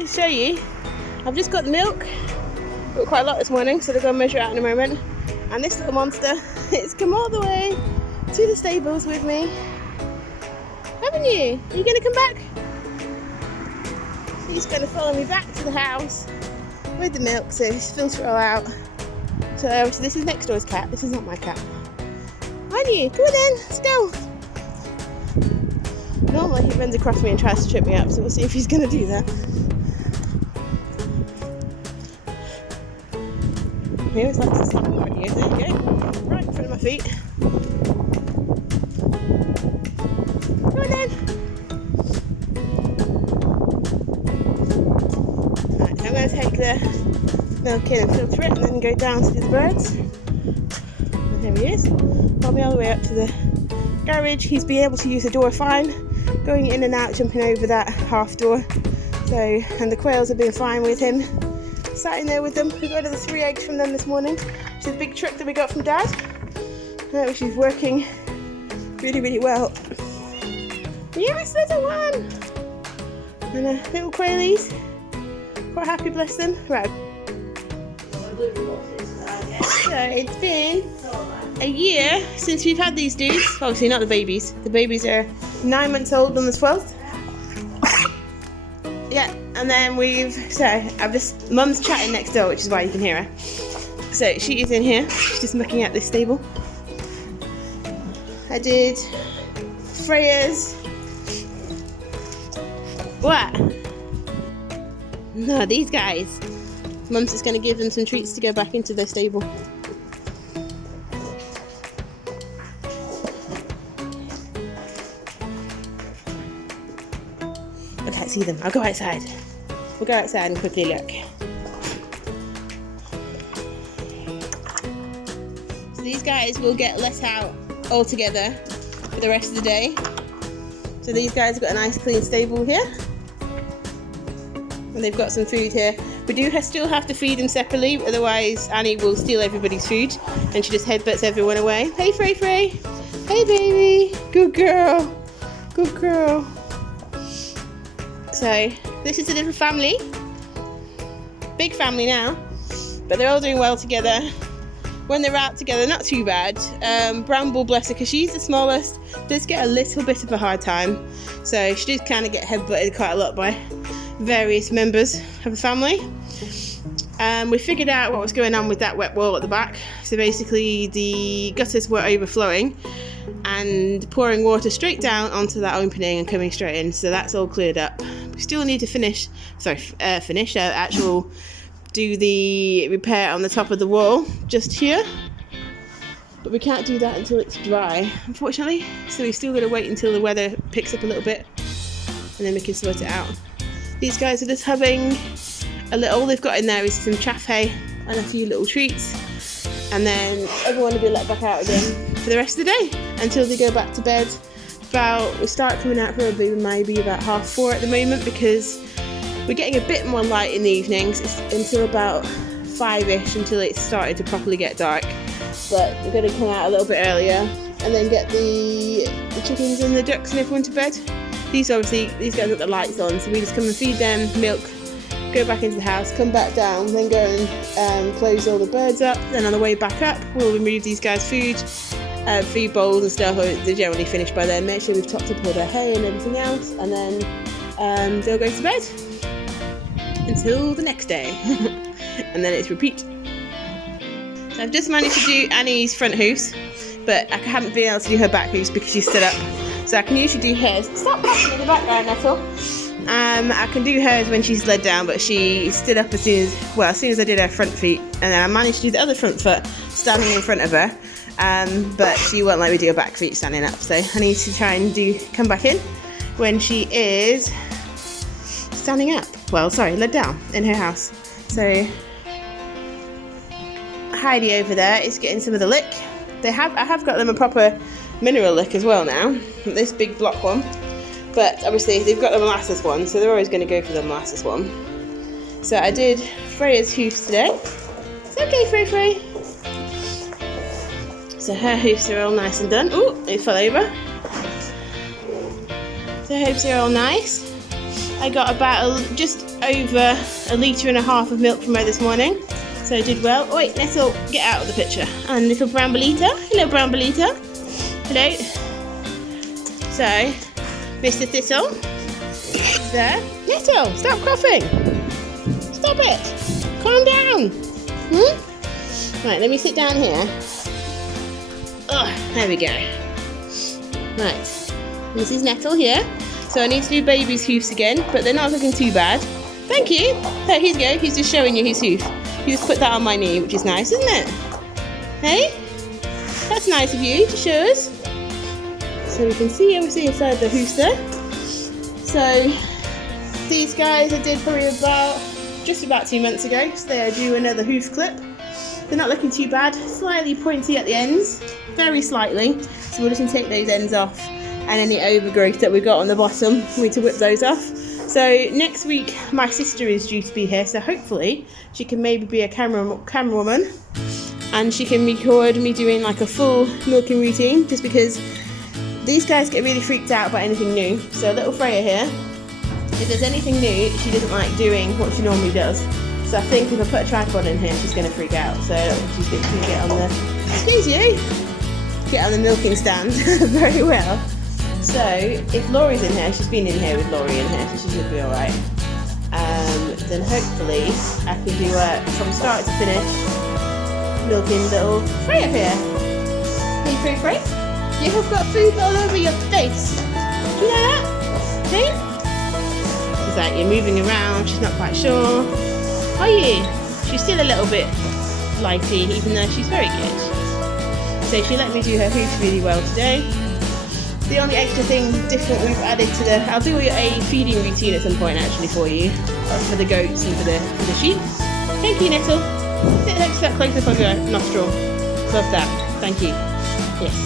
Let me show you. I've just got the milk. Got quite a lot this morning, so they're going to measure it out in a moment. And this little monster, it's come all the way to the stables with me. Haven't you? Are you going to come back? He's going to follow me back to the house with the milk, so filter it all out. So obviously this is next door's cat. This is not my cat. Aren't you? Come on then, let's go. Normally he runs across me and tries to trip me up, so we'll see if he's going to do that. He always likes to slap me right here. There you go. Right in front of my feet. Come on then. Right, so I'm going to take the milk in and filter it and then go down to the birds. And here he is. Follow me all the way up to the garage. He's been able to use the door fine, going in and out, jumping over that half door. So, and the quails have been fine with him. Sat in there with them. We got another 3 eggs from them this morning, which is a big trick that we got from Dad, which is working really, really well. Yes, there's a one! And little quailies. Quite happy, bless them. Right. So it's been a year since we've had these dudes. Obviously not the babies. The babies are 9 months old on the 12th. Yeah, and then Mum's chatting next door, which is why you can hear her. So she is in here. She's just looking at this stable. I did Freya's. What? No, these guys. Mum's just going to give them some treats to go back into their stable. I can't see them. I'll go outside. We'll go outside and quickly look. So these guys will get let out all together for the rest of the day. So these guys have got a nice clean stable here. And they've got some food here. We do still have to feed them separately, otherwise Annie will steal everybody's food and she just headbutts everyone away. Hey Frey Frey! Hey baby! Good girl! Good girl! So this is a little family. Big family now, but they're all doing well together. When they're out together, not too bad. Bramble, bless her, because she's the smallest, does get a little bit of a hard time. So she did kind of get headbutted quite a lot by various members of the family. We figured out what was going on with that wet wall at the back. So basically the gutters were overflowing and pouring water straight down onto that opening and coming straight in. So that's all cleared up. We still need to do the repair on the top of the wall just here. But we can't do that until it's dry, unfortunately. So we're still going to wait until the weather picks up a little bit and then we can sort it out. These guys are just having all they've got in there is some chaff hay and a few little treats. And then everyone will be let back out again for the rest of the day until they go back to bed. We start coming out probably maybe about 4:30 at the moment because we're getting a bit more light in the evenings. It's until about 5ish until it's started to properly get dark. But we're going to come out a little bit earlier and then get the chickens and the ducks and everyone to bed. These guys got the lights on, so we just come and feed them milk, go back into the house, come back down, then go and close all the birds up. Then on the way back up, we'll remove these guys' feed bowls and stuff. They're generally finished by then. Make sure we've topped up all their hay and everything else, and then they'll go to bed until the next day, and then it's repeat. So I've just managed to do Annie's front hoofs, but I haven't been able to do her back hoofs because she's stood up. So I can usually do hers. Stop passing in the background, Nettle. I can do hers when she's led down, but she stood up as soon as I did her front feet, and then I managed to do the other front foot standing in front of her. But she won't let me do her back feet standing up, so I need to try and come back in when she is standing up. Led down in her house. So Heidi over there is getting some of the lick. I have got them a proper mineral lick as well now. This big block one. But obviously they've got the molasses one, so they're always going to go for the molasses one. So I did Freya's hoofs today. It's okay, Frey. So her hoofs are all nice and done. Ooh, it fell over. So her hoofs are all nice. I got about just over 1.5 litres of milk from her this morning. So I did well. Oh wait, Nettle, get out of the picture. And little Brambolita. Hello, Brambolita. Hello. So, Mr. Thistle is there. Nettle, stop coughing. Stop it. Calm down. Right, let me sit down here. Oh, there we go. Right, this is Nettle here. So I need to do baby's hoofs again, but they're not looking too bad. Thank you. So here you go. He's just showing you his hoof. You just put that on my knee, which is nice, isn't it? Hey? That's nice of you to show us. So we can see obviously inside the hoofs there. So these guys I did probably just about 2 months ago. So they do another hoof clip. They're not looking too bad. Slightly pointy at the ends, very slightly. So we're just gonna take those ends off, and any overgrowth that we've got on the bottom, we need to whip those off. So next week my sister is due to be here, so hopefully she can maybe be a camerawoman and she can record me doing like a full milking routine, just because these guys get really freaked out about anything new. So little Freya here, if there's anything new, she doesn't like doing what she normally does. So I think if I put a tripod in here, she's going to freak out. So I don't think she's going to get on the, excuse you, get on the milking stand very well. So if Laurie's in here, she's been in here with Laurie in here, so she should be alright. Then hopefully I can do from start to finish milking little Freya here. Hey Frey, you have got food all over your face. Do you know that? Hey? She's like, you're moving around, she's not quite sure. Are you? She's still a little bit flighty, even though she's very good. So she let me do her hoofs really well today. The only extra thing different we've added to I'll do a feeding routine at some point actually for you, for the goats and for the sheep. Thank you, Nettle. Sit that close up on your nostril. Love that. Thank you. Yes.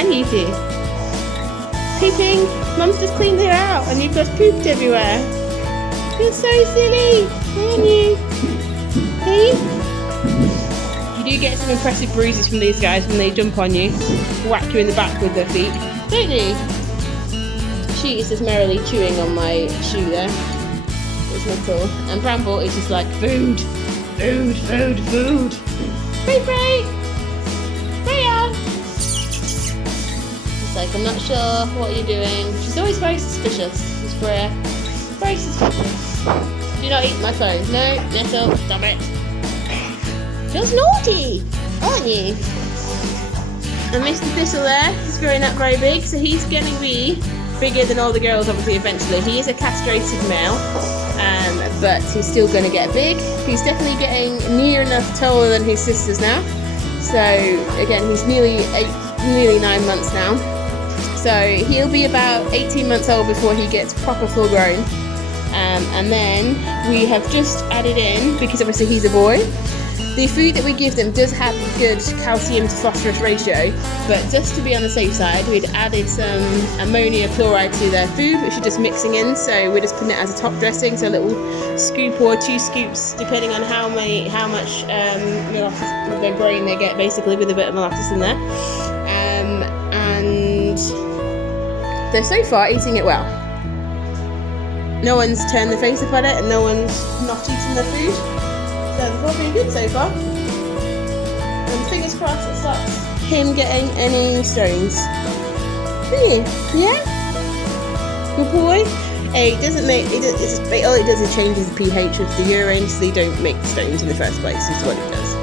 And you too. Pooping. Mum's just cleaned her out and you've just pooped everywhere. You're so silly, aren't you? Hey? You do get some impressive bruises from these guys when they jump on you, whack you in the back with their feet, don't you? She is just merrily chewing on my shoe there. It's not cool. And Bramble is just like, food, food, food, food. Frey, Freya! It's like, I'm not sure what you're doing. She's always very suspicious, this Freya. Very suspicious. Do not eat my phone. No, Nettle, stop it. Feels naughty, aren't you? And Mr. Thistle there is growing up very big, so he's going to be bigger than all the girls, obviously, eventually. He is a castrated male, but he's still going to get big. He's definitely getting near enough taller than his sisters now. So, again, he's nearly 9 months now. So he'll be about 18 months old before he gets proper full grown. And then we have just added in, because obviously he's a boy, the food that we give them does have a good calcium to phosphorus ratio, but just to be on the safe side, we'd added some ammonia chloride to their food, which we're just mixing in. So we're just putting it as a top dressing, so a little scoop or 2 scoops, depending on how much molasses their grain they get, basically, with a bit of molasses in there. And they're so far eating it well. No one's turned their face up at it, and no one's not eaten their food. So they've all been good so far. And fingers crossed it stops him getting any stones. Yeah? Good boy? It doesn't make, all it does is changes the pH of the urine, so they don't make stones in the first place, is what it does.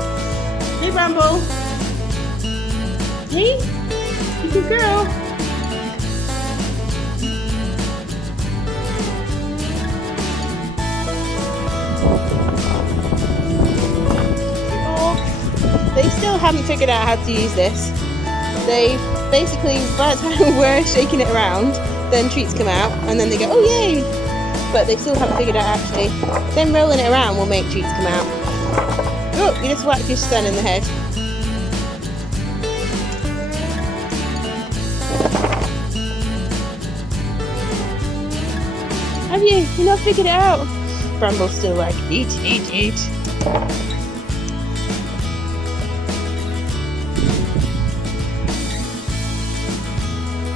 Hey Bramble! Hey? You good girl? They still haven't figured out how to use this. They basically, by the time we're shaking it around, then treats come out, and then they go, oh yay! But they still haven't figured out actually. Then rolling it around will make treats come out. Oh, you just whacked your son in the head. Have you? You've not figured it out? Bramble's still like, eat, eat, eat.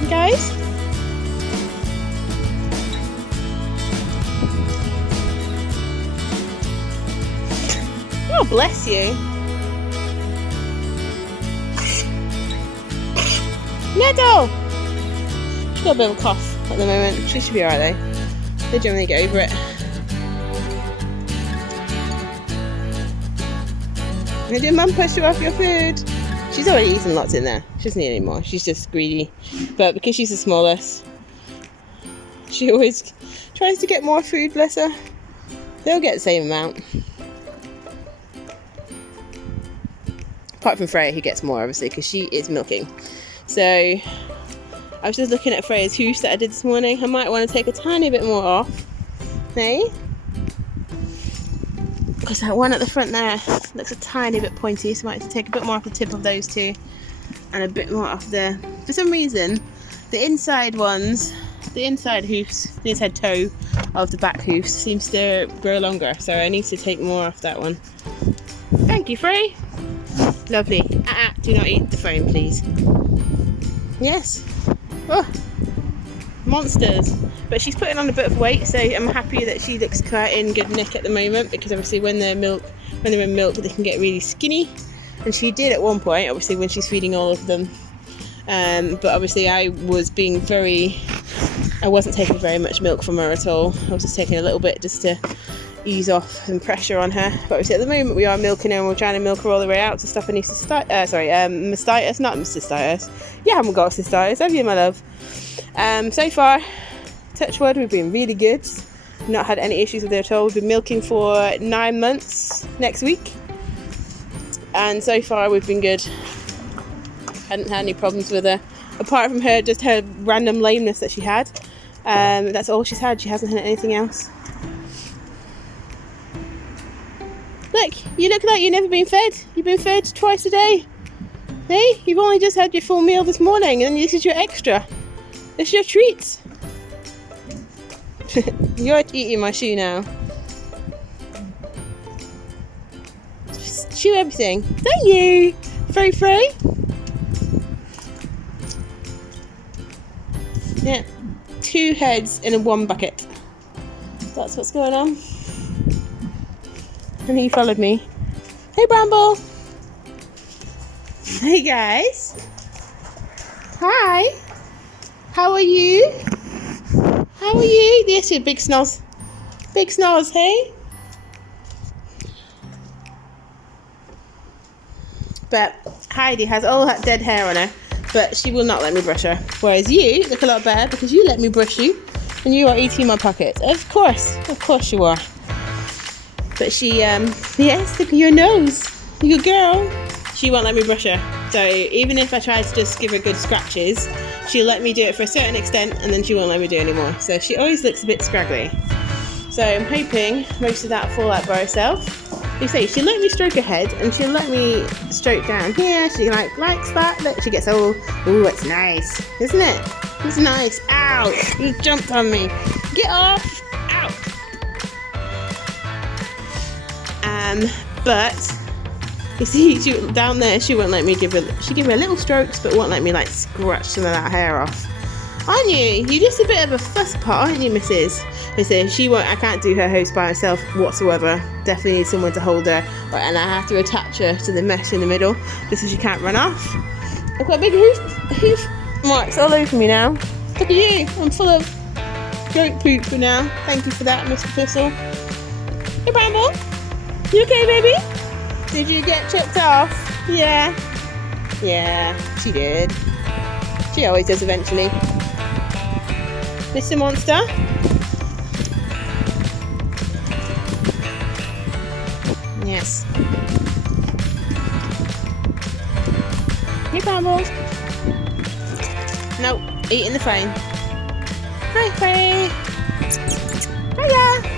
Guys, bless you. Nettle! She's got a bit of a cough at the moment. She should be alright though. They generally get over it. Did Mum push you off your food? She's already eaten lots in there. She doesn't need any more. She's just greedy. But because she's the smallest, she always tries to get more food, bless her. They'll get the same amount. Apart from Freya, who gets more, obviously, because she is milking. So, I was just looking at Freya's hoosh that I did this morning. I might want to take a tiny bit more off. Hey? Because that one at the front there looks a tiny bit pointy, so I might have to take a bit more off the tip of those two. And a bit more off the... For some reason, the inside ones, the inside hoofs, the inside toe of the back hoofs seems to grow longer. So I need to take more off that one. Thank you, Frey. Lovely. Do not eat the phone, please. Yes. Oh, monsters. But she's putting on a bit of weight, so I'm happy that she looks quite in good nick at the moment, because obviously when they're in milk, they can get really skinny. And she did at one point, obviously when she's feeding all of them. But obviously I wasn't taking very much milk from her at all. I was just taking a little bit just to ease off some pressure on her. But obviously at the moment we are milking her, and we're trying to milk her all the way out to stop any mastitis, not cystitis. You haven't got cystitis, have you, my love? So far, touch wood, we've been really good. Not had any issues with her at all. We've been milking for 9 months next week, and so far we've been good. Hadn't had any problems with her, apart from just her random lameness that she had. That's all she's had. She hasn't had anything else. Look, you look like you've never been fed. You've been fed twice a day. Hey, you've only just had your full meal this morning, and this is your extra. It's your treats. You're eating my shoe now. Just chew everything. Don't you? Frey? Yeah. 2 heads in a 1 bucket. That's what's going on. And he followed me. Hey, Bramble. Hey, guys. Hi. How are you? How are you? Yes, you big snoz. Big snoz, hey? But Heidi has all that dead hair on her, but she will not let me brush her. Whereas you look a lot better, because you let me brush you, and you are eating my pockets. Of course you are. But she, yes, look at your nose. You girl. She won't let me brush her. So even if I try to just give her good scratches, she'll let me do it for a certain extent, and then she won't let me do it anymore. So she always looks a bit scraggly. So I'm hoping most of that will fall out by herself. You see, she'll let me stroke her head, and she'll let me stroke down here. She likes that. Look, she gets all, ooh, it's nice, isn't it? It's nice. Ow, you jumped on me. Get off. Ow. But you see, down there, she won't let me give her little strokes, but won't let me scratch some of that hair off. Aren't you? You're just a bit of a fuss pot, aren't you, Mrs.? I can't do her host by herself whatsoever. Definitely need someone to hold her, and I have to attach her to the mesh in the middle, just so she can't run off. I've got big hoof marks all over me now. Look at you, I'm full of goat poop for now. Thank you for that, Mr. Thistle. Hey, Bramble. You okay, baby? Did you get chipped off? Yeah. Yeah, she did. She always does eventually. Mr. Monster? Yes. Hey, Bramble. Nope, eating the phone. Hi. Hiya.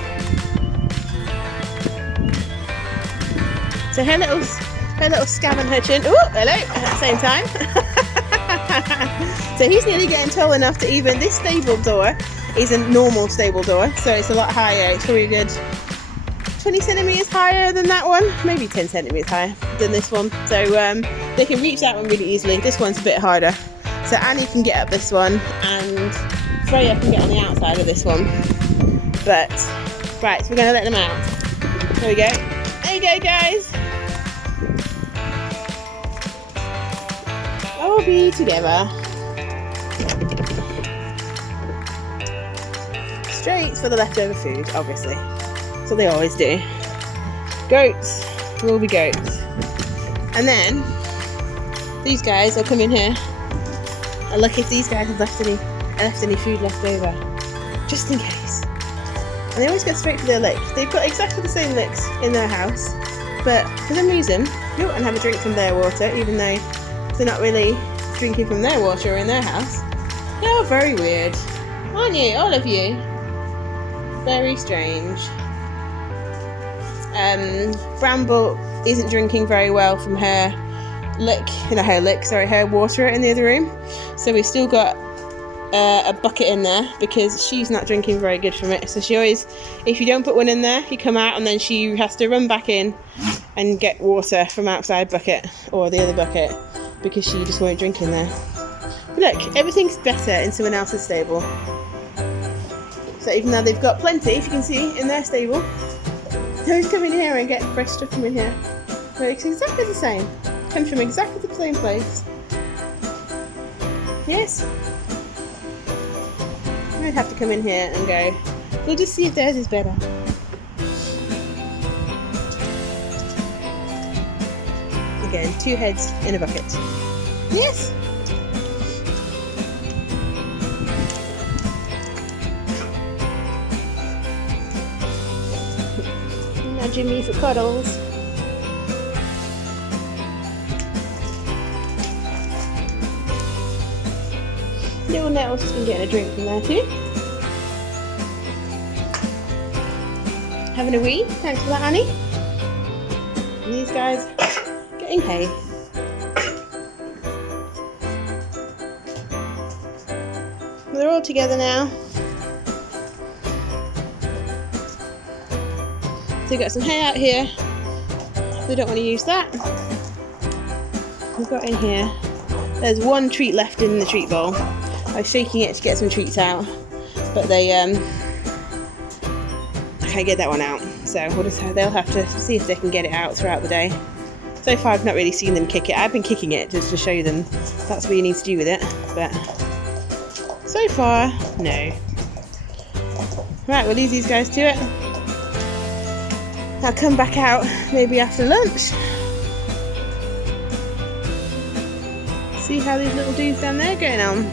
So her little scab on her chin. Ooh, hello, at the same time. So he's nearly getting tall enough to even, this stable door is a normal stable door, so it's a lot higher. It's probably a good 20 centimetres higher than that one, maybe 10 centimetres higher than this one. So they can reach that one really easily. This one's a bit harder. So Annie can get up this one, and Freya can get on the outside of this one. But, right, so we're going to let them out. There we go. There you go, guys. all be together. Straight for the leftover food, obviously. So they always do. Goats will be goats. And then these guys will come in here and look if these guys have left any food left over, just in case. And they always go straight for their lick. They've got exactly the same licks in their house, but for some reason you don't have a drink from their water, even though they're not really drinking from their water in their house. You're very weird, aren't you, all of you? Very strange. Bramble isn't drinking very well from her water in the other room. So we've still got a bucket in there because she's not drinking very good from it. So she always, if you don't put one in there, you come out and then she has to run back in and get water from outside bucket or the other bucket because she just won't drink in there. But look, everything's better in someone else's stable. So even though they've got plenty, if you can see, in their stable, those come in here and get fresh stuff from in here. But it's exactly the same. Comes from exactly the same place. Yes? I'd have to come in here and go, we'll just see if theirs is better. Again, 2 heads in a bucket. Yes? Nudging me for cuddles. Little Nettle's just been getting a drink from there too. Having a wee, thanks for that, Annie. And these guys getting hay. They're all together now. So we've got some hay out here. We don't want to use that. We've got in here. There's 1 treat left in the treat bowl. I was shaking it to get some treats out, but they I can't get that one out. So they'll have to see if they can get it out throughout the day. So far, I've not really seen them kick it. I've been kicking it just to show you them that's what you need to do with it. But so far, no. Right, we'll leave these guys to it. I'll come back out maybe after lunch. See how these little dudes down there are going on.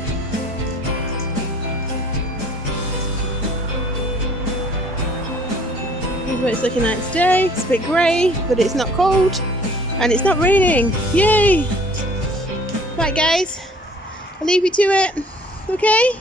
This is what it's looking like today. It's a bit grey, but it's not cold. And it's not raining. Yay! Right guys, I'll leave you to it. Okay?